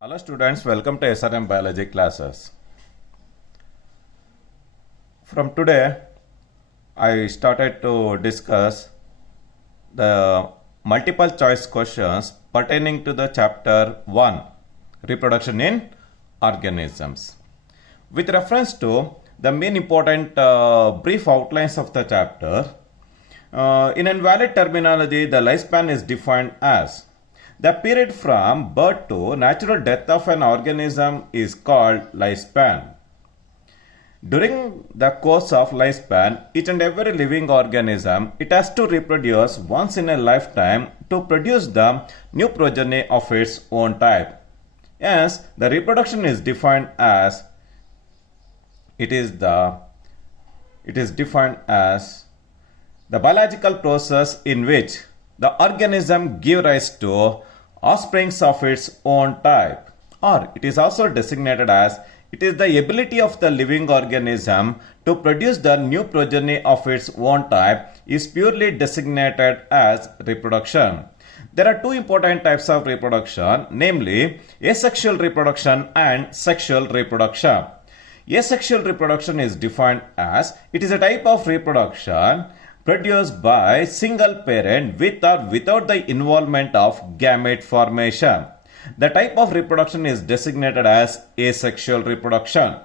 Hello students, welcome to SRM biology classes. From today, I started to discuss the multiple choice questions pertaining to the chapter 1, reproduction in organisms. With reference to the main important brief outlines of the chapter, in invalid terminology, the lifespan is defined as the period from birth to natural death of an organism is called lifespan. During the course of lifespan, each and every living organism, it has to reproduce once in a lifetime to produce the new progeny of its own type. Hence, the reproduction is defined as it is defined as the biological process in which the organism gives rise to offsprings of its own type, or it is also designated as it is the ability of the living organism to produce the new progeny of its own type is purely designated as reproduction. There are two important types of reproduction, namely asexual reproduction and sexual reproduction. Asexual reproduction is defined as it is a type of reproduction produced by single parent with or without the involvement of gamete formation. The type of reproduction is designated as asexual reproduction.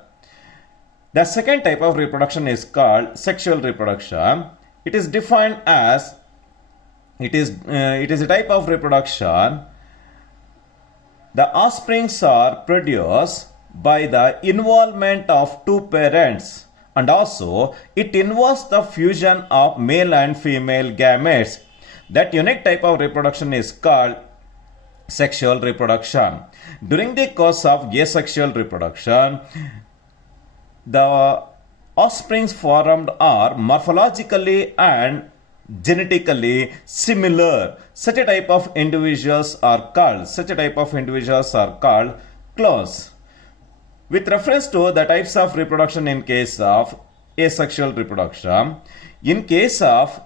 The second type of reproduction is called sexual reproduction. It is defined as it is a type of reproduction. The offsprings are produced by the involvement of two parents, and also it involves the fusion of male and female gametes. That unique type of reproduction is called sexual reproduction. During the course of asexual reproduction, the offsprings formed are morphologically and genetically similar. Such a type of individuals are called clones. With reference to the types of reproduction in case of asexual reproduction, in case of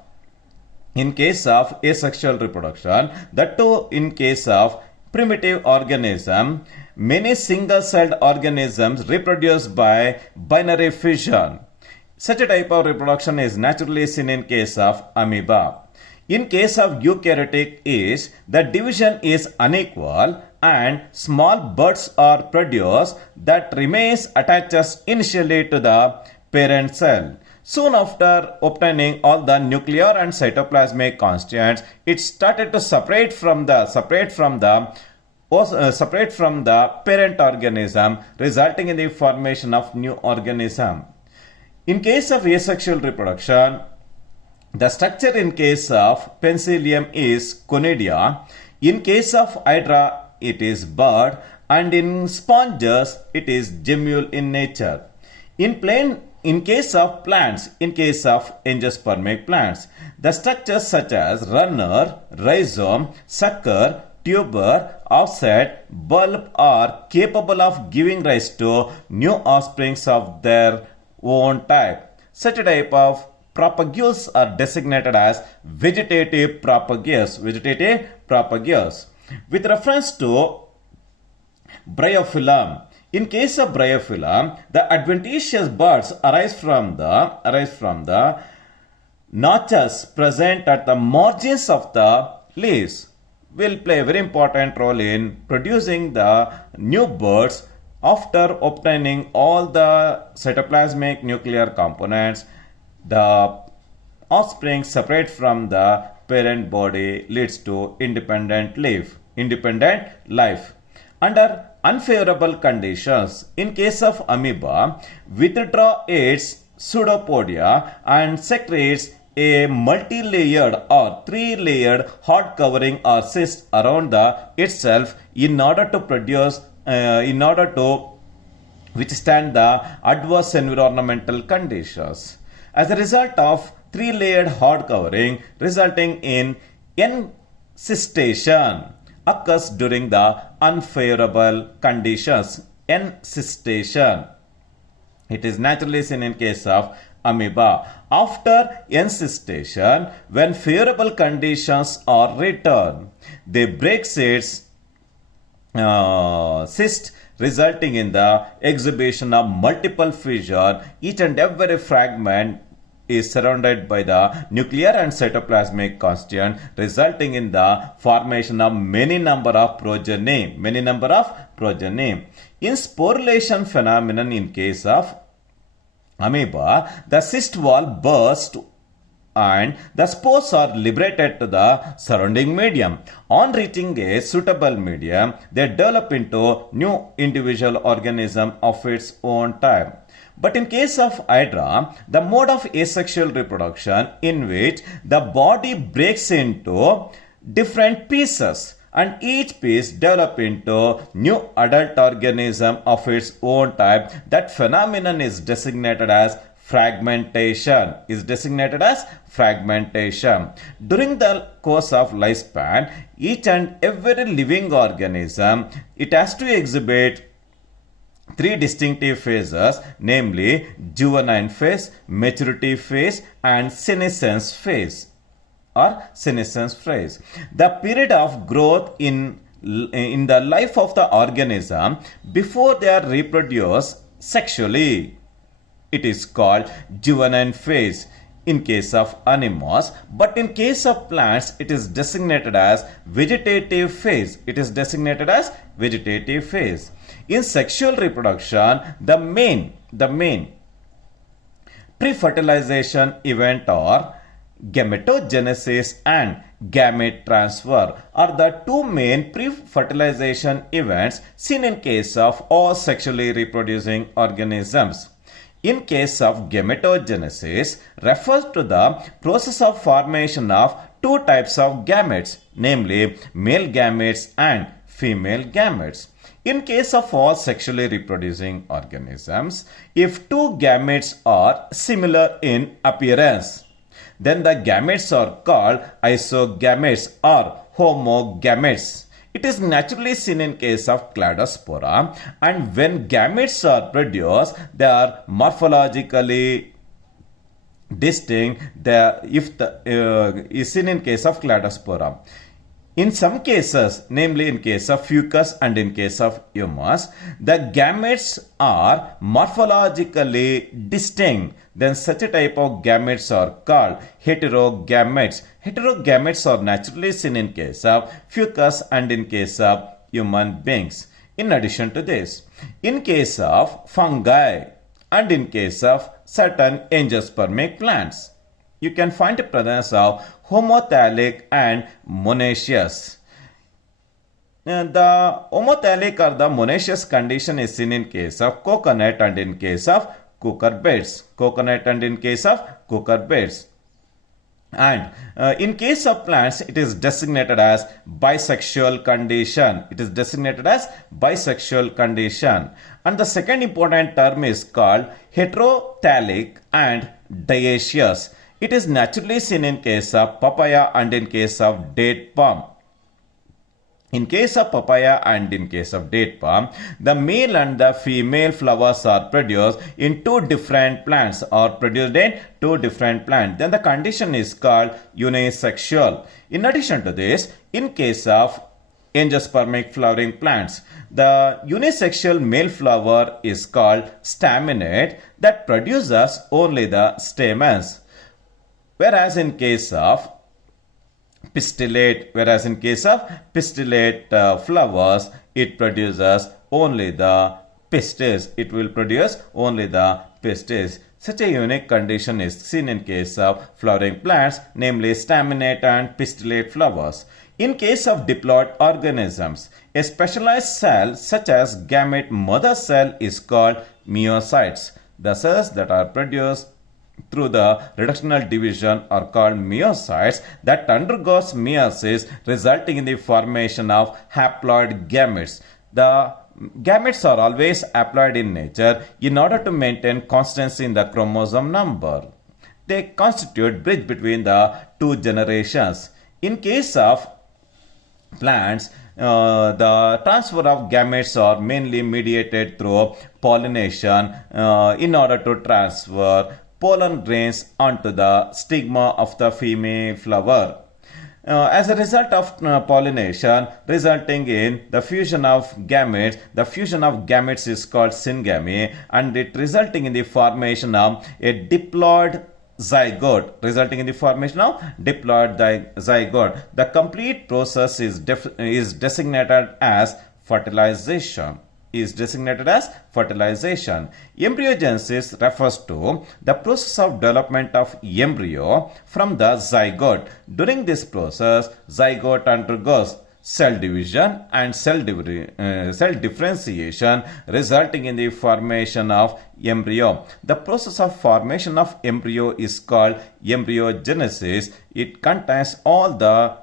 asexual reproduction, that too in case of primitive organism, many single-celled organisms reproduce by binary fission. Such a type of reproduction is naturally seen in case of amoeba. In case of eukaryotic yeast, the division is unequal and small buds are produced that remains attached initially to the parent cell. Soon after obtaining all the nuclear and cytoplasmic constituents, it started to separate from the parent organism, resulting in the formation of new organism. In case of asexual reproduction, the structure in case of Penicillium is conidia. In case of Hydra, it is bud, and in sponges, it is gemule in nature. In case of plants, in case of angiospermic plants, the structures such as runner, rhizome, sucker, tuber, offset, bulb are capable of giving rise to new offsprings of their own type. Such a type of propagules are designated as vegetative propagules. With reference to bryophyllum, in case of bryophyllum, the adventitious buds arise from the notches present at the margins of the leaves, will play a very important role in producing the new buds after obtaining all the cytoplasmic nuclear components. The offspring separate from the parent body leads to independent life. Under unfavorable conditions, in case of amoeba, withdraw its pseudopodia and secretes a multi-layered or three-layered hard covering or cyst around itself in order to withstand the adverse environmental conditions. As a result of three-layered hard covering resulting in encystation occurs during the unfavorable conditions. Encystation. It is naturally seen in case of amoeba. After encystation, when favorable conditions are returned, they break its cyst, resulting in the exhibition of multiple fission. Each and every fragment is surrounded by the nuclear and cytoplasmic constituent, resulting in the formation of many number of progeny. In sporulation phenomenon, in case of amoeba, the cyst wall bursts and the spores are liberated to the surrounding medium. On reaching a suitable medium, they develop into new individual organism of its own type. But in case of Hydra, the mode of asexual reproduction in which the body breaks into different pieces and each piece develop into new adult organism of its own type, that phenomenon is designated as fragmentation. During the course of lifespan, each and every living organism, it has to exhibit three distinctive phases, namely juvenile phase, maturity phase, and senescence phase. The period of growth in the life of the organism before they are reproduced sexually, it is called juvenile phase in case of animals, but in case of plants it is designated as vegetative phase. In sexual reproduction, the main pre-fertilization event are gametogenesis and gamete transfer are the two main pre-fertilization events seen in case of all sexually reproducing organisms. In case of gametogenesis, refers to the process of formation of two types of gametes, namely male gametes and female gametes. In case of all sexually reproducing organisms, if two gametes are similar in appearance, then the gametes are called isogametes or homogametes. It is naturally seen in case of cladospora, and when gametes are produced, they are morphologically distinct. Is seen in case of cladospora. In some cases, namely in case of fucus and in case of humus, the gametes are morphologically distinct. Then such a type of gametes are called heterogametes. Heterogametes are naturally seen in case of fucus and in case of human beings. In addition to this, in case of fungi and in case of certain angiospermic plants, you can find the presence of homothallic and monoecious. The homothallic or the monoecious condition is seen in case of coconut and in case of cucurbits. And in case of plants, it is designated as bisexual condition. And the second important term is called heterothallic and dioecious. It is naturally seen in case of papaya and in case of date palm. In case of papaya and in case of date palm, the male and the female flowers are produced in two different plants Then the condition is called unisexual. In addition to this, in case of angiospermic flowering plants, the unisexual male flower is called staminate that produces only the stamens. Whereas in case of pistillate flowers, it produces only the pistis. Such a unique condition is seen in case of flowering plants, namely staminate and pistillate flowers. In case of diploid organisms, a specialized cell such as gamete mother cell is called meiocytes. The cells that are produced through the reductional division are called meiocytes that undergoes meiosis, resulting in the formation of haploid gametes. The gametes are always haploid in nature in order to maintain constancy in the chromosome number. They constitute bridge between the two generations. In case of plants, the transfer of gametes are mainly mediated through pollination in order to transfer pollen grains onto the stigma of the female flower. As a result of pollination resulting in the fusion of gametes, the fusion of gametes is called syngamy, and it resulting in the formation of a diploid zygote, resulting in the formation of diploid zygote. The complete process is designated as fertilization. Embryogenesis refers to the process of development of embryo from the zygote. During this process, zygote undergoes cell division and cell differentiation, resulting in the formation of embryo. The process of formation of embryo is called embryogenesis. It contains all the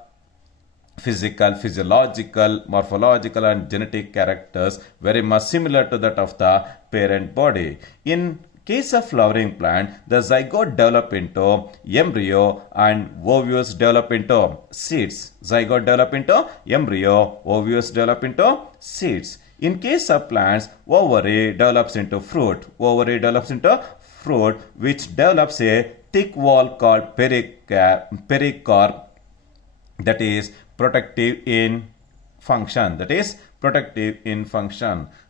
physical, physiological, morphological and genetic characters very much similar to that of the parent body. In case of flowering plant, the zygote develop into embryo and ovules develop into seeds. Zygote develop into embryo, ovules develop into seeds. In case of plants, ovary develops into fruit. Ovary develops into fruit, which develops a thick wall called pericarp, that is protective in function.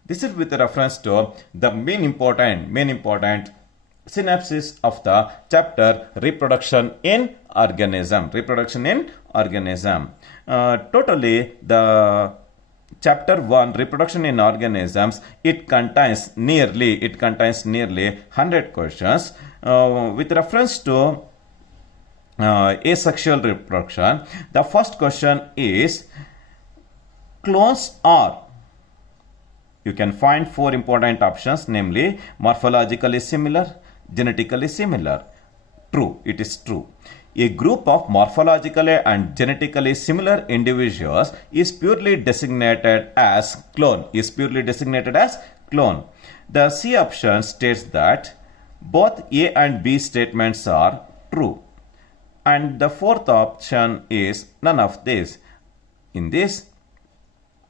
This is with reference to the main important synopsis of the chapter reproduction in organism. Totally the chapter 1 reproduction in organisms, it contains nearly 100 questions with reference to asexual reproduction. The first question is, clones are, you can find 4 important options, namely morphologically similar, genetically similar. True, it is true. A group of morphologically and genetically similar individuals is purely designated as clone. The C option states that both A and B statements are true. And the fourth option is none of this. In this,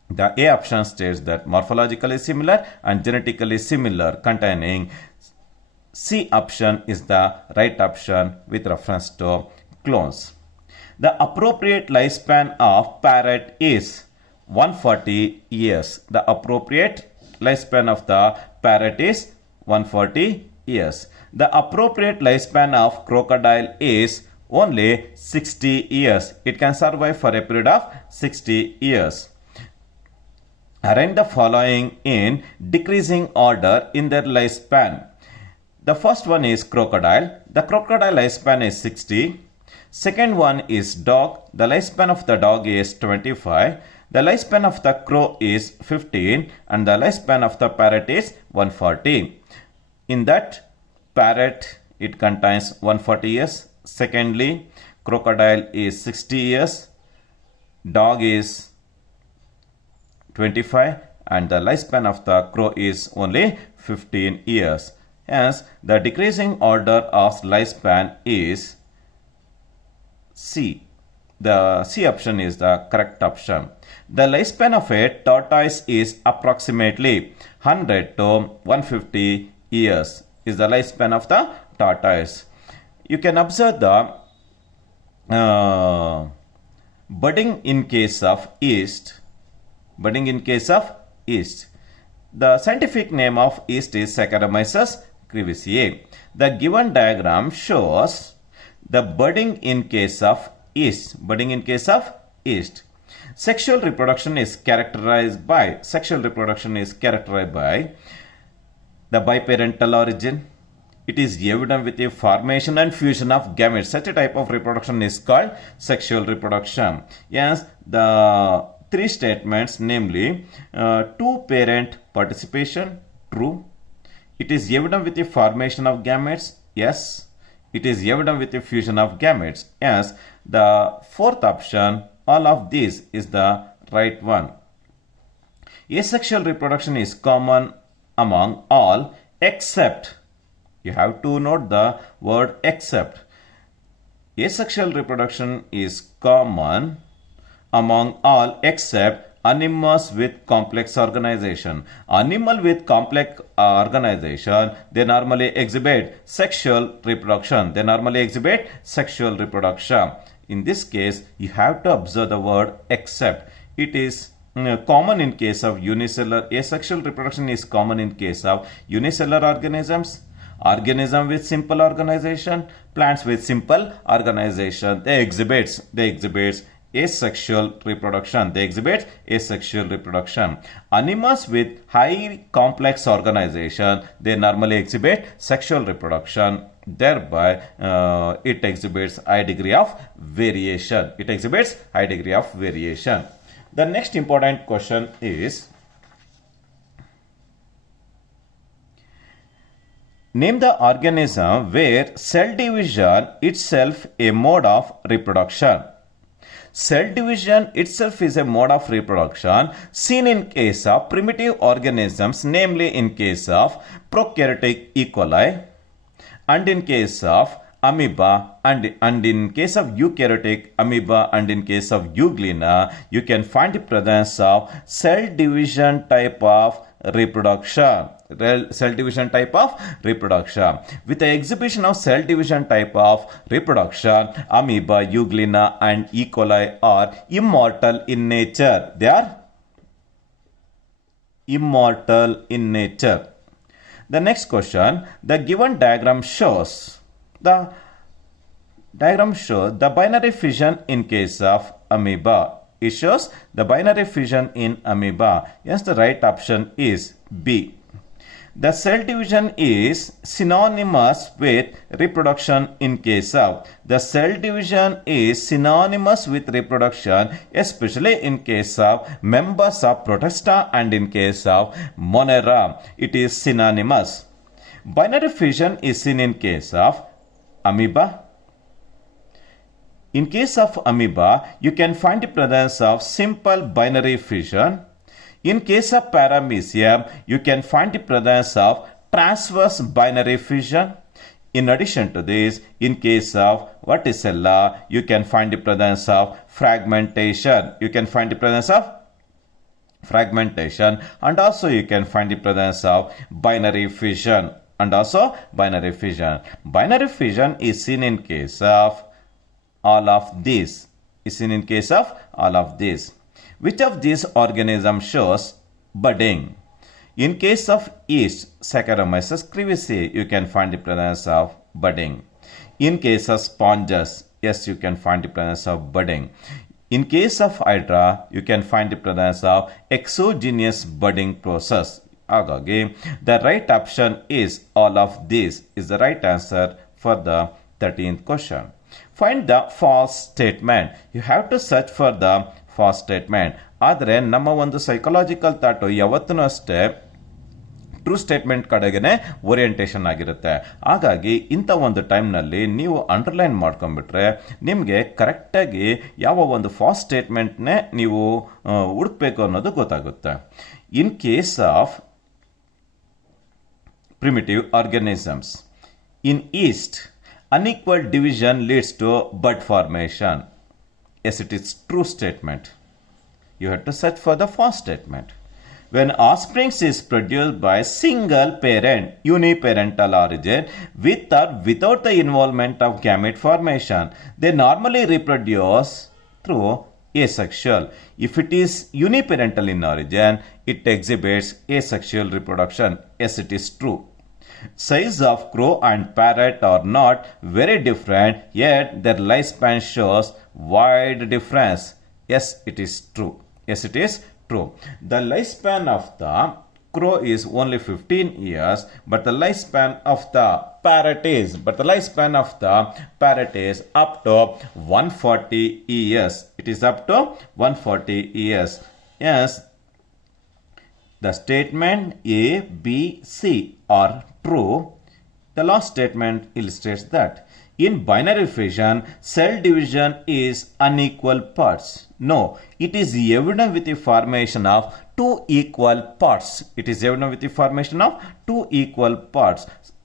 the A option states that morphologically similar and genetically similar, containing C option is the right option with reference to clones. The appropriate lifespan of parrot is 140 years. The appropriate lifespan of the parrot is 140 years. The appropriate lifespan of crocodile is only 60 years. It can survive for a period of 60 years. Arrange the following in decreasing order in their lifespan. The first one is crocodile. The crocodile lifespan is 60. Second one is dog. The lifespan of the dog is 25. The lifespan of the crow is 15. And the lifespan of the parrot is 140. In that, parrot, it contains 140 years. Secondly, crocodile is 60 years, dog is 25, and the lifespan of the crow is only 15 years. Hence, the decreasing order of lifespan is C. The C option is the correct option. The lifespan of a tortoise is approximately 100 to 150 years. Is the lifespan of the tortoise. You can observe the budding in case of yeast. The scientific name of yeast is Saccharomyces cerevisiae. The given diagram shows the budding in case of yeast. Sexual reproduction is characterized by the biparental origin. It is evident with the formation and fusion of gametes. Such a type of reproduction is called sexual reproduction. Yes, the 3 statements, namely two-parent participation, true. It is evident with the formation of gametes, yes. It is evident with the fusion of gametes, yes. The fourth option, all of these, is the right one. Asexual reproduction is common among all except, you have to note the word except. Asexual reproduction is common among all except animals with complex organization. Animal with complex organization, they normally exhibit sexual reproduction. In this case, you have to observe the word except. It is common in case of unicellular. Asexual reproduction is common in case of unicellular organisms, organism with simple organization, plants with simple organization. They exhibits asexual reproduction. They exhibit asexual reproduction. Animals with high complex organization, they normally exhibit sexual reproduction. Thereby, it exhibits high degree of variation. It exhibits high degree of variation. The next important question is, name the organism where cell division itself a mode of reproduction. Cell division itself is a mode of reproduction seen in case of primitive organisms, namely in case of prokaryotic E. coli, and in case of amoeba, and in case of eukaryotic amoeba, and in case of euglena, you can find the presence of cell division type of reproduction. Cell division type of reproduction. With the exhibition of cell division type of reproduction, amoeba, euglena, and E. coli are immortal in nature. They are immortal in nature. The next question, the given diagram shows the binary fission in case of amoeba. It shows the binary fission in amoeba. Yes, the right option is B. The cell division is synonymous with reproduction in case of. The cell division is synonymous with reproduction, especially in case of members of Protista and in case of Monera. It is synonymous. Binary fission is seen in case of amoeba. In case of amoeba, you can find the presence of simple binary fission. In case of paramecium, you can find the presence of transverse binary fission. In addition to this, in case of Verticella, you can find the presence of fragmentation. You can find the presence of fragmentation, and also you can find the presence of binary fission. Binary fission is seen in case of all of these. Which of these organisms shows budding? In case of yeast, Saccharomyces cerevisiae, you can find the presence of budding. In case of sponges, yes, you can find the presence of budding. In case of Hydra, you can find the presence of exogenous budding process. Agagi, the right option is all of these is the right answer for the 13th question. Find the false statement. You have to search for the false statement. ಆದರೆ ನಮ್ಮ ಒಂದು psychological thought ಯಾವತ್ತೂ ಅಷ್ಟೇ true statement ಕಡೆಗೆ orientation ಆಗಿರುತ್ತೆ. ಹಾಗಾಗಿ ಇಂಥ ಒಂದು ಟೈಮ್ನಲ್ಲಿ ನೀವು ಅಂಡರ್ಲೈನ್ ಮಾಡ್ಕೊಂಡ್ಬಿಟ್ರೆ ನಿಮಗೆ ಕರೆಕ್ಟಾಗಿ ಯಾವ ಒಂದು ಫಾಲ್ಸ್ ಸ್ಟೇಟ್ಮೆಂಟ್ನೇ ನೀವು ಹುಡುಕ್ಬೇಕು ಅನ್ನೋದು ಗೊತ್ತಾಗುತ್ತೆ. ಇನ್ case of primitive organisms, in yeast, unequal division leads to bud formation. Yes, it is true statement. You have to search for the false statement. When offspring is produced by single parent, uniparental origin, with or without the involvement of gamete formation, they normally reproduce through asexual. If it is uniparental in origin, it exhibits asexual reproduction. Yes, it is true. Size of crow and parrot are not very different, yet their lifespan shows wide difference. Yes, it is true. The lifespan of the crow is only 15 years, but the lifespan of the parrot is up to 140 years. It is up to 140 years. Yes, the statement A, B, C are true. The last statement illustrates that. In binary fission, cell division is unequal parts. No, it is evident with the formation of two equal parts.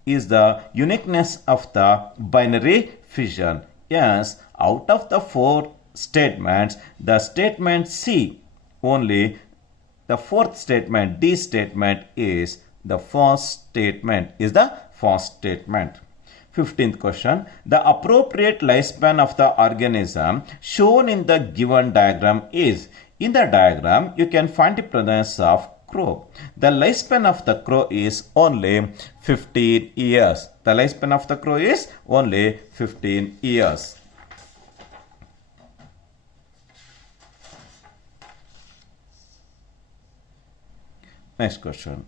Is the uniqueness of the binary fission. Yes, out of the four statements, the statement C only, the fourth statement, D statement, is the false statement. 15th question. The appropriate lifespan of the organism shown in the given diagram is. In the diagram, you can find the presence of crow. The lifespan of the crow is only 15 years. The lifespan of the crow is only 15 years. Next question.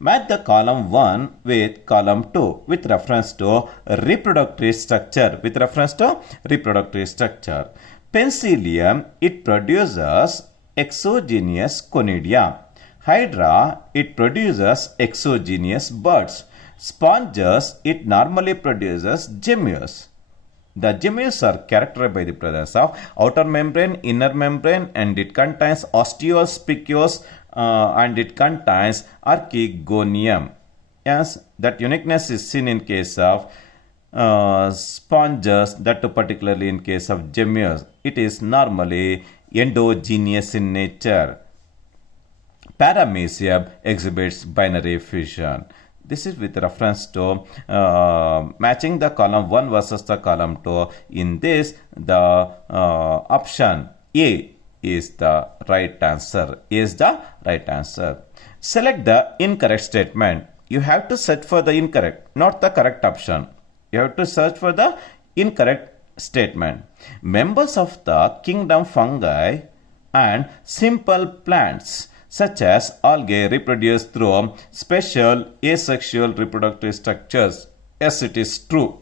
Match the column 1 with column 2 with reference to reproductive structure. With reference to reproductive structure. Penicillium, it produces exogenous conidia. Hydra, it produces exogenous buds. Sponges, it normally produces gemmules. The gemmules are characterized by the presence of outer membrane, inner membrane, and it contains osteos, spicules, and it contains archegonium. Yes, that uniqueness is seen in case of sponges, that particularly in case of gemmules. It is normally endogenous in nature. Paramecium exhibits binary fission. This is with reference to matching the column 1 versus the column 2. In this, the option A is the right answer. A is the right answer. Select the incorrect statement. You have to search for the incorrect, not the correct option. You have to search for the incorrect statement. Members of the kingdom fungi and simple plants such as algae reproduce through special asexual reproductive structures. Yes, it is true.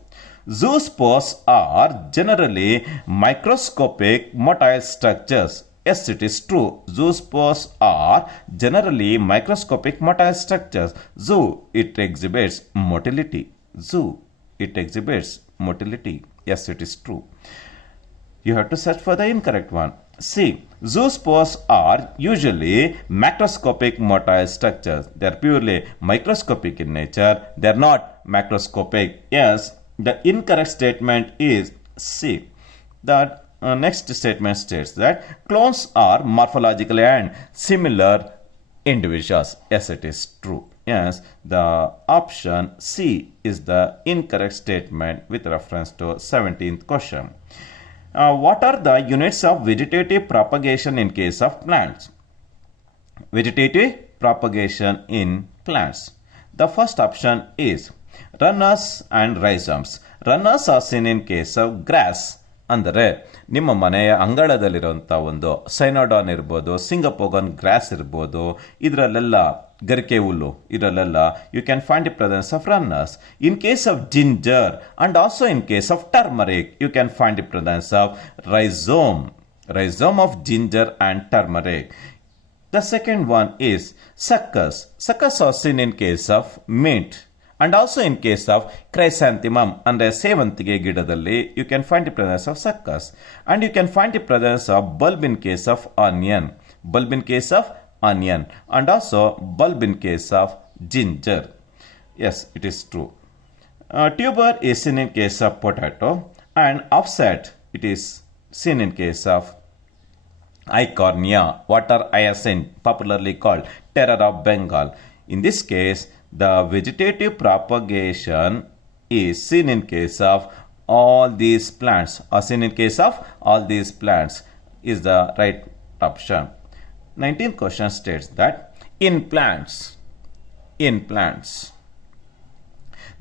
Zoospores are generally microscopic motile structures. Yes, it is true. Zoospores are generally microscopic motile structures. Zoo, it exhibits motility. Zoo, it exhibits motility. Yes, it is true. You have to search for the incorrect one. C. Zoospores are usually macroscopic motile structures. They are purely microscopic in nature. They are not macroscopic. Yes, the incorrect statement is C. The next statement states that clones are morphologically and similar individuals. Yes, it is true. Yes, the option C is the incorrect statement with reference to 17th question. What are the units of vegetative propagation in case of plants? Vegetative propagation in plants. The first option is runners and rhizomes. Runners are seen in case of grass. ಅಂದರೆ ನಿಮ್ಮ ಮನೆಯ ಅಂಗಳದಲ್ಲಿರುವಂಥ ಒಂದು Cynodon ಇರ್ಬೋದು, ಸಿಂಗಪೋಗನ್ gross ಇರ್ಬೋದು, ಇದರಲ್ಲೆಲ್ಲ ಗರಿಕೆ ಹುಲ್ಲು, ಇದರಲ್ಲೆಲ್ಲ you can find the presence of runners. In case of ginger and also in case of turmeric you can find the presence of rhizome of ginger and turmeric. The second one is suckers. Suckers are seen in case of mint. And also in case of chrysanthemum ಅಂದರೆ ಸೇವಂತಿಗೆ ಗಿಡದಲ್ಲಿ you can find the presence of suckers. And you can find the presence of bulb in case of onion. Bulb in case of onion. And also bulb in case of ginger. Yes, it is true. Tuber is seen in case of potato. And offset it is seen in case of Eichhornia, water hyacinth, popularly called terror of Bengal. In this case, the vegetative propagation is seen in case of all these plants, or seen in case of all these plants is the right option. 19th question states that in plants,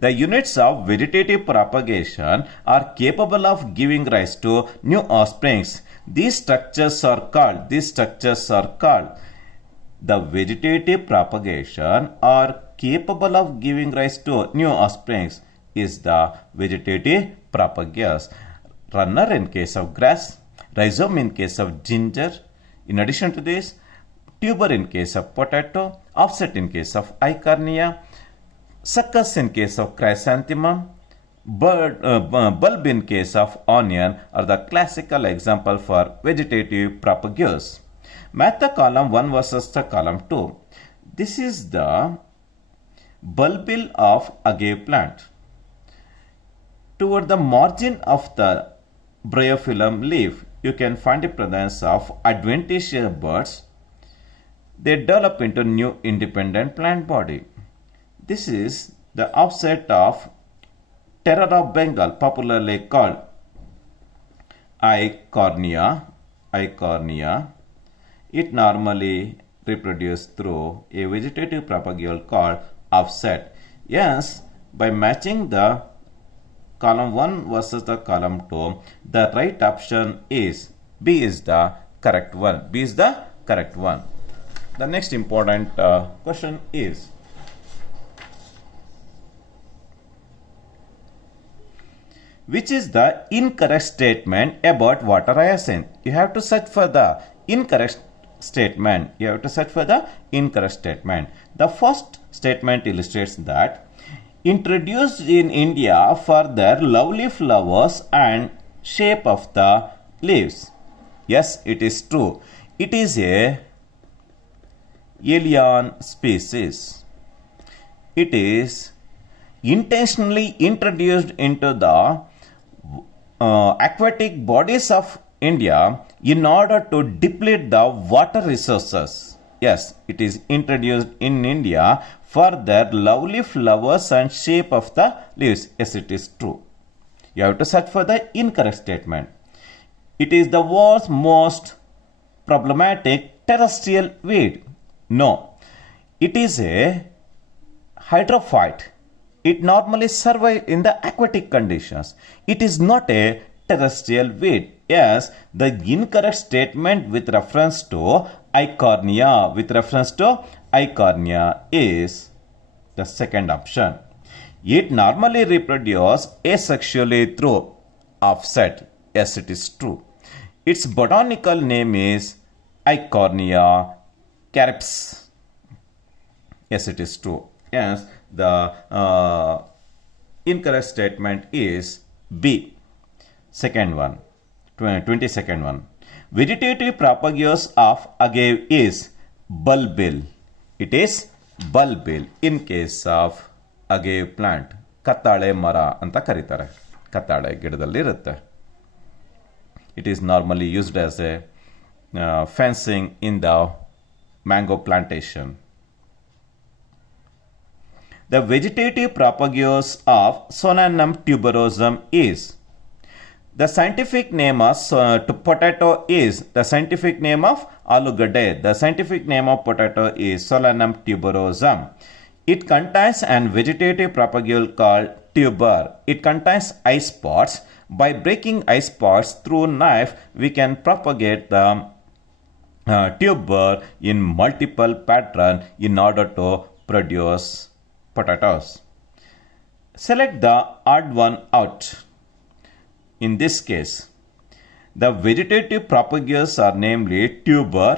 the units of vegetative propagation are capable of giving rise to new offsprings. These structures are called the vegetative propagation are capable of giving rise to new offsprings is the vegetative propagules. Runner in case of grass, rhizome in case of ginger. In addition to this, tuber in case of potato, offset in case of Eichhornia, suckers in case of chrysanthemum, bulb in case of onion are the classical example for vegetative propagules. Match the column 1 versus the column 2. This is the bulbil of agave plant. Toward the margin of the bryophyllum leaf, you can find the presence of adventitious buds. They develop into new independent plant body. This is the offset of terror of Bengal, popularly called Eichhornia. It normally reproduces through a vegetative propagule called offset. Yes, by matching the column 1 versus the column 2, the right option is B is the correct one. B is the correct one. The next important question is, which is the incorrect statement about water hyacinth? You have to search for the incorrect statement. The first statement illustrates that introduced in India for their lovely flowers and shape of the leaves. Yes, it is true. It is a alien species. It is intentionally introduced into the aquatic bodies of India in order to deplete the water resources. Yes, it is introduced in India for their lovely flowers and shape of the leaves. Yes, it is true. You have to search for the incorrect statement. It is the world's most problematic terrestrial weed. No, it is a hydrophyte. It normally survives in the aquatic conditions. It is not a terrestrial weed. Yes, the incorrect statement with reference to Eichhornia is the second option. It normally reproduces asexually through offset. Yes, it is true. Its botanical name is Eichhornia carips. Yes, it is true. Yes, the incorrect statement is B. Second one, 22nd one. Vegetative propagules of agave is bulbil. It is bulbil in case of agave plant. ಕತ್ತಾಳೆ ಮರ ಅಂತ ಕರೀತಾರೆ. ಕತ್ತಾಳೆ ಗಿಡದಲ್ಲಿ ಇರುತ್ತೆ. It is normally used as a fencing in the mango plantation. The vegetative propagules of Solanum tuberosum is, the scientific name of potato is, the scientific name of alugade, the scientific name of potato is Solanum tuberosum. It contains an vegetative propagule called tuber. It contains eye spots. By breaking eye spots through knife, we can propagate the tuber in multiple pattern in order to produce potatoes. Select the odd one out. In this case, the vegetative propagules are namely tuber,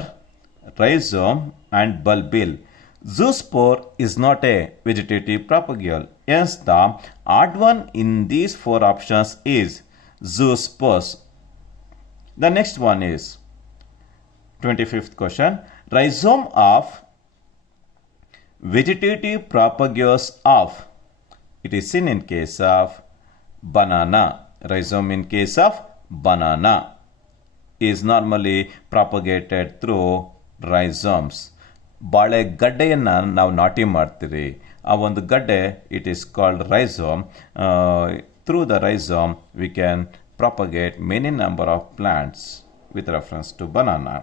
rhizome and bulbil. Zoospore is not a vegetative propagule. Hence, the odd one in these four options is zoospores. The next one is 25th question. Rhizome of vegetative propagules of, it is seen in case of banana. Rhizome in case of banana is normally propagated through rhizomes. ಬಾಳೆ ಗಡ್ಡೆಯನ್ನು ನಾವು ನಾಟಿ ಮಾಡ್ತೀರಿ, ಆ ಒಂದು ಗಡ್ಡೆ it is called rhizome. Through the rhizome we can propagate many number of plants with reference to banana.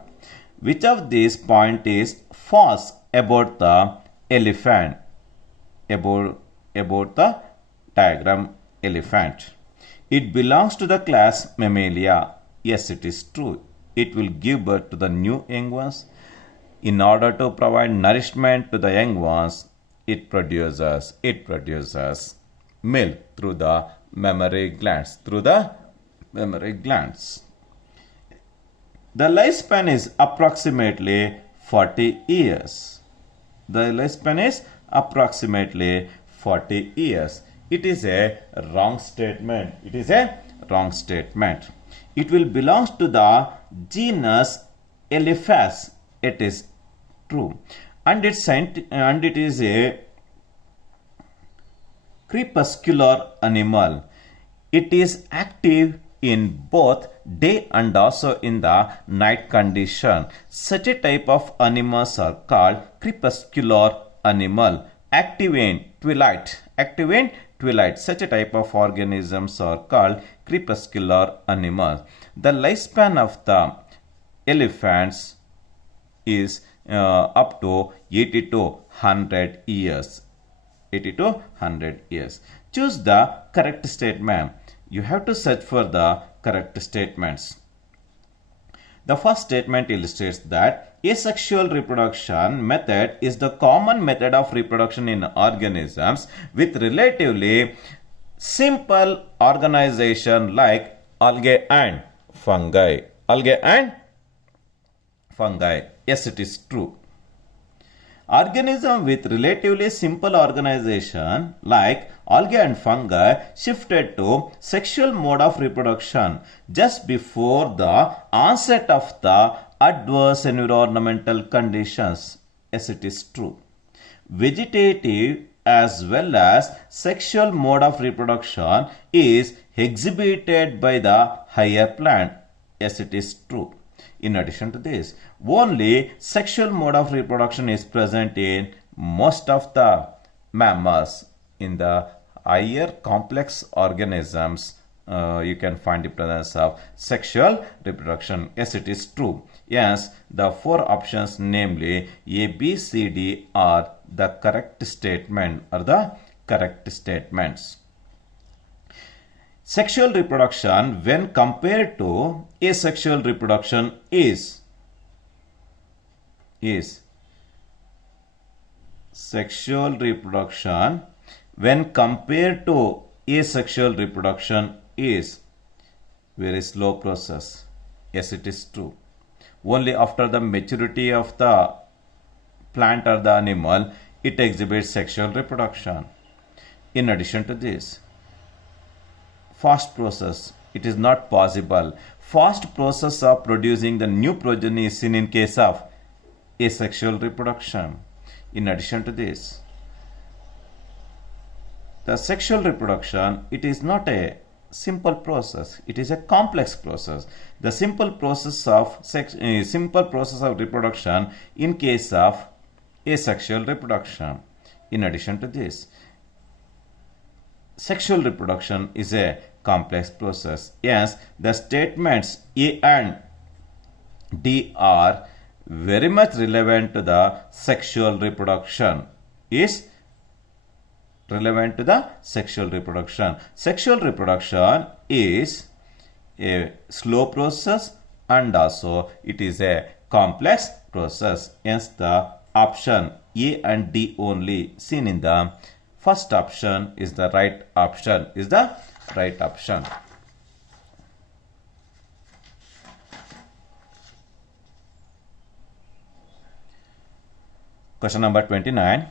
Which of these point is false about the elephant? About the diagram elephant. It belongs to the class Mammalia. Yes, it is true. It will give birth to the new young ones. In order to provide nourishment to the young ones, it produces milk through the mammary glands. The lifespan is approximately 40 years. It is a wrong statement. It will belong to the genus Elephas. It is true. And it is a crepuscular animal. It is active in both day and also in the night condition. Such a type of animals are called crepuscular animal. Active in twilight twilight. Such a type of organisms are called crepuscular animals. The lifespan of the elephants is up to 80 to 100 years. 80 to 100 years. Choose the correct statement. You have to search for the correct statements. The first statement illustrates that asexual reproduction method is the common method of reproduction in organisms with relatively simple organization like algae and fungi. Algae and fungi. Yes, it is true. Organisms with relatively simple organization like algae and fungi shifted to sexual mode of reproduction just before the onset of the adverse environmental conditions. Yes, it is true. Vegetative as well as sexual mode of reproduction is exhibited by the higher plant. Yes, it is true. In addition to this, only sexual mode of reproduction is present in most of the mammals. In the higher complex organisms, you can find the presence of sexual reproduction. Yes, it is true. Yes, the four options, namely A, B, C, D, are the correct statement or the correct statements. Sexual reproduction when compared to asexual reproduction is sexual reproduction when compared to asexual reproduction is very slow process. Yes, it is true. Only after the maturity of the plant or the animal it exhibits sexual reproduction. In addition to this, fast process, it is not possible. Fast process of producing the new progeny is seen in case of asexual reproduction. In addition to this, the sexual reproduction, it is not a simple process, it is a complex process. The simple process of reproduction in case of asexual reproduction. In addition to this, sexual reproduction is a complex process. Yes, the statements A and D are very much relevant to the sexual reproduction. Is relevant to the sexual reproduction. Sexual reproduction is a slow process and also it is a complex process. Hence, the option A and D only seen in the first option is the right option. Question number 29.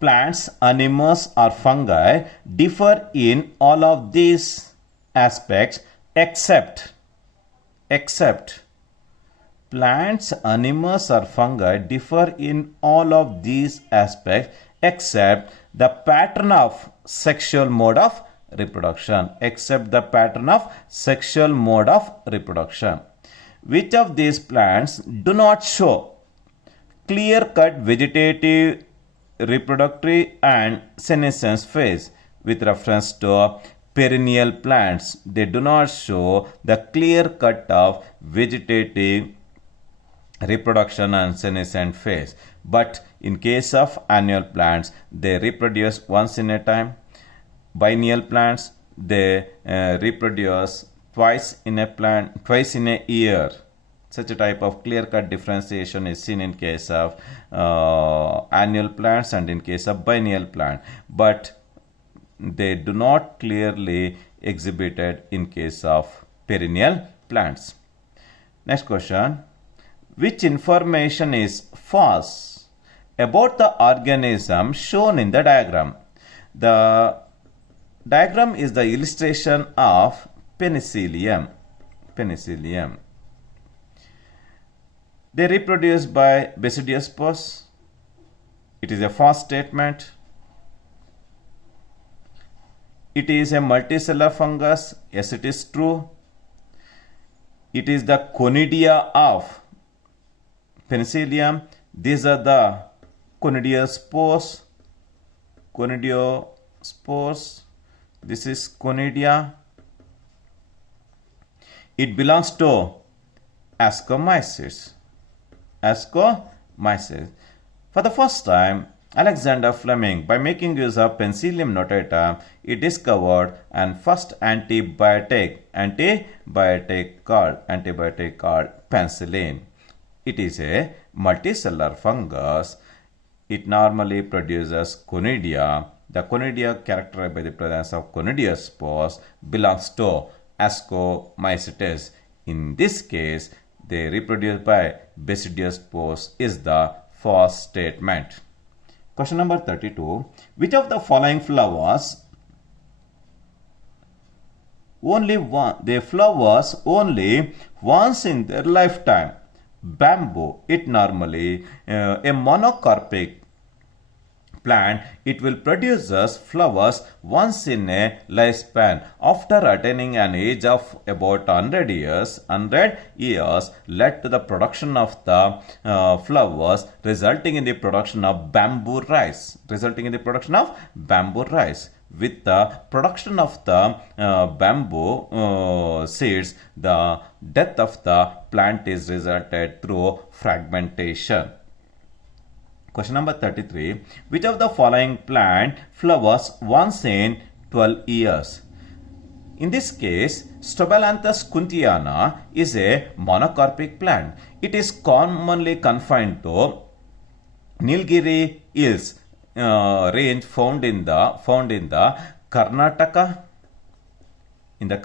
Plants, animals or fungi differ in all of these aspects except plants, animals or fungi differ in all of these aspects except the pattern of sexual mode of reproduction. Which of these plants do not show clear-cut vegetative, reproductory and senescence phase? With reference to perennial plants, they do not show the clear cut of vegetative, reproduction and senescent phase. But in case of annual plants, they reproduce once in a time. Biennial plants, they reproduce twice in a year. Such a type of clear-cut differentiation is seen in case of annual plants and in case of biennial plant, but they do not clearly exhibited in case of perennial plants. Next question. Which information is false about the organism shown in the diagram? The diagram is the illustration of penicillium. They reproduce by basidiospores. It is a false statement. It is a multicellular fungus. Yes, it is true. It is the conidia of penicillium. These are the conidiospores. This is Conidia. It belongs to Ascomycetes. Ascomycetes. For the first time, Alexander Fleming, by making use of Penicillium notatum, he discovered and first antibiotic called penicillin. It is a multicellular fungus. It normally produces conidia. The conidia, characterized by the presence of conidia spores, belongs to Ascomycetes. In this case, they reproduce by basidius spores is the false statement. Question number 32. Which of the following flowers flowers only once in their lifetime? Bamboo, it normally a monocarpic plant. It will produce flowers once in a lifespan. After attaining an age of about 100 years, led to the production of the flowers, resulting in the production of bamboo rice. With the production of the bamboo seeds, the death of the plant is resulted through fragmentation. Question number 33. Which of the following plant flowers once in 12 years? In this case, Strobilanthes kuntiana is a monocarpic plant. It is commonly confined to Nilgiri Hills range found in the Karnataka, in the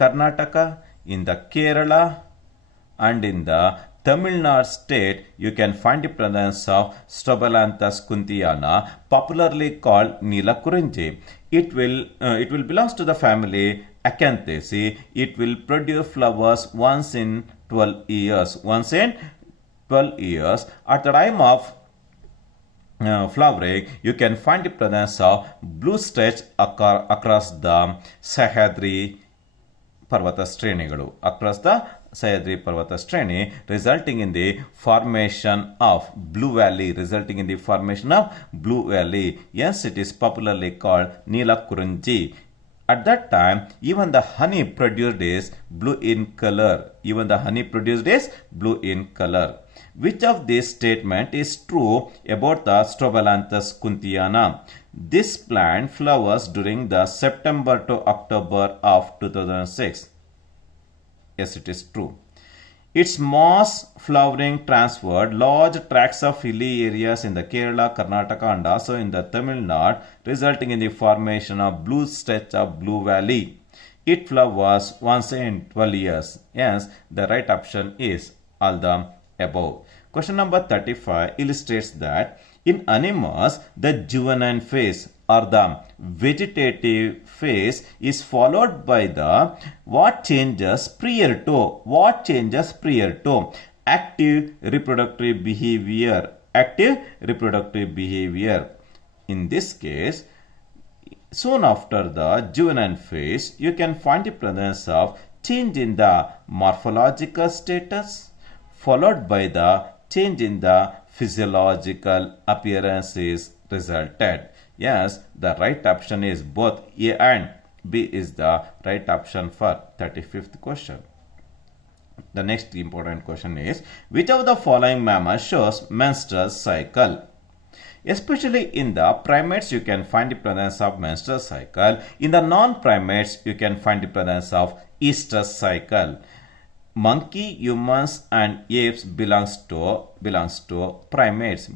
Kerala, and in the Tamil Nadu state. You can find the presence of Strobilanthes kuntiana, popularly called Neelakurinji. It will belongs to the family Acanthaceae. It will produce flowers once in 12 years. At the time of flowering, you can find the presence of blue stretch across the Sahyadri Parvata Shreni, resulting in the formation of Blue Valley. Yes, it is popularly called Neelakurinji. At that time, even the honey produced is blue in color. Which of these statements is true about the Strobilanthes kuntiana? This plant flowers during the September to October of 2006. Yes, it is true. Its mass flowering transferred large tracts of hilly areas in the Kerala, Karnataka, and also in the Tamil Nadu, resulting in the formation of blue stretch of Blue Valley. It flowers once in 12 years. Yes, the right option is all the above. Question number 35 illustrates that in animals, the juvenile phase or the vegetative phase is followed by the what changes prior to active reproductive behavior. In this case, soon after the juvenile phase, you can find the presence of change in the morphological status, followed by the change in the physiological appearance is resulted. Yes, the right option is both A and B is the right option for 35th question. The next important question is, which of the following mammals shows menstrual cycle? Especially in the primates, you can find the presence of menstrual cycle. In the non-primates, you can find the presence of estrous cycle. Monkey, humans, and apes belongs to primates.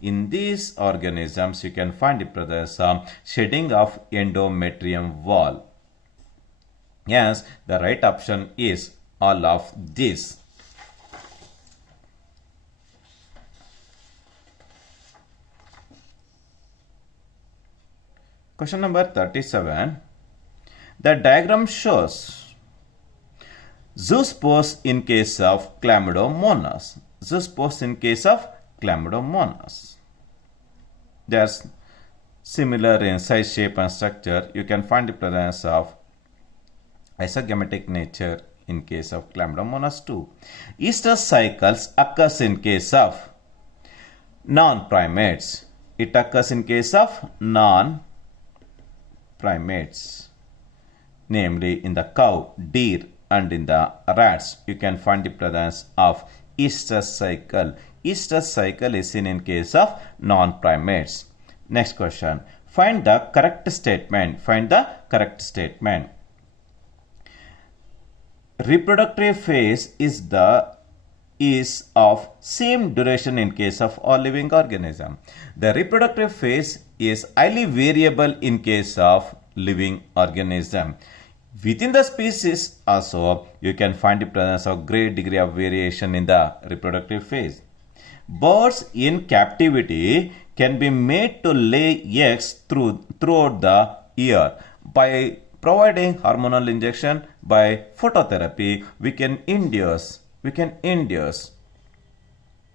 In these organisms, you can find the presence of shedding of endometrium wall. Yes, the right option is all of these. Question number 37. The diagram shows zoospores in case of Chlamydomonas. They are similar in size, shape, and structure. You can find the presence of isogametic nature in case of Chlamydomonas too. Estrous cycles occurs in case of non-primates. It occurs in case of non-primates. primates, namely in the cow, deer, and in the rats, you can find the presence of estrous cycle. Estrous cycle is seen in case of non-primates. Next question. Find the correct statement. Find the correct statement. Reproductive phase is of same duration in case of all living organism. The reproductive phase is highly variable in case of living organism. Within the species also, you can find the presence of great degree of variation in the reproductive phase. Birds in captivity can be made to lay eggs throughout the year. By providing hormonal injection, by phototherapy, we can induce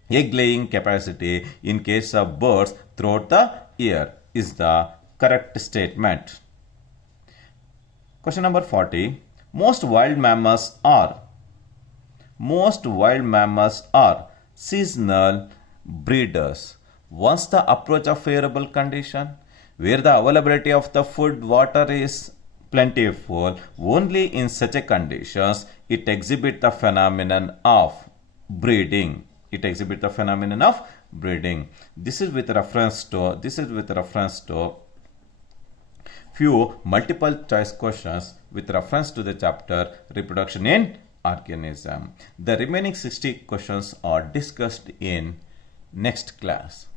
egg laying capacity in case of birds throughout the year is the correct statement. Question number 40. Most wild mammals are seasonal breeders. Once the approach of favorable condition, where the availability of the food water is plentiful, only in such a conditions it exhibits the phenomenon of breeding. This is with reference to few multiple choice questions with reference to the chapter reproduction in organism. The remaining 60 questions are discussed in next class.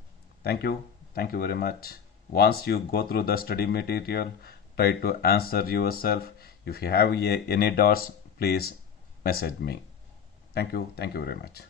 Thank you very much. Once you go through the study material, try to answer yourself. If you have any doubts, please message me. Thank you very much.